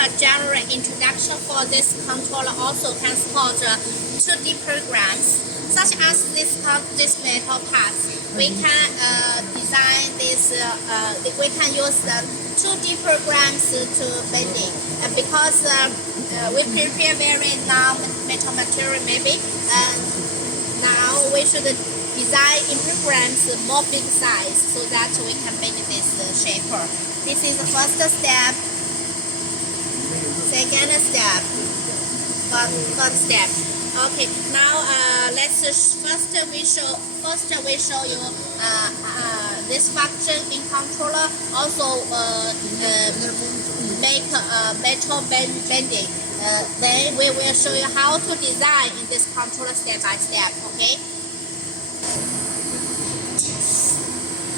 a general introduction for this controller. Also can support 2D programs, such as this metal parts. We can design this. We can use 2D programs to bending, because we prepare very long metal material maybe, and now we should design in programs more big size so that we can bend this shaper. This is the first step, second step, third step. Okay, now let's first we show you this function in controller. Also make metal bending. Then we will show you how to design in this controller step by step. Okay.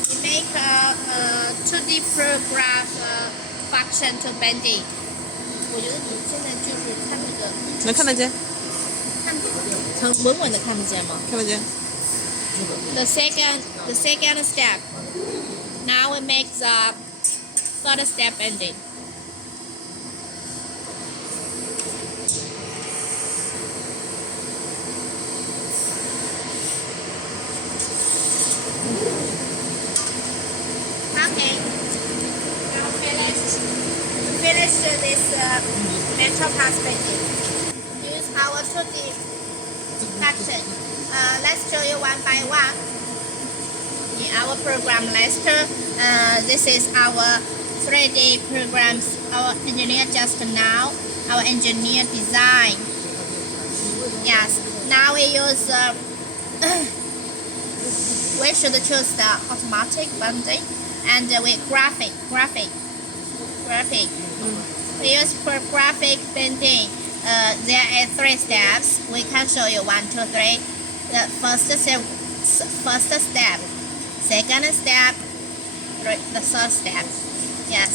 We make a 2D program function to bending. 我觉得你现在就是看那个能看得见？看稳稳的看得见吗？看得见。The second step. Now we make the third step bending. Okay. Now finish this metal parts bending. Use our 2D function. Let's show you one by one. In our program list, this is our 3D programs. Our engineer just now. Our engineer design. Yes. Now we use. We should choose the automatic bending, and we graphic. We use for graphic bending. There are 3 steps. We can show you 1, 2, 3. The first step, second step, the third step. Yes.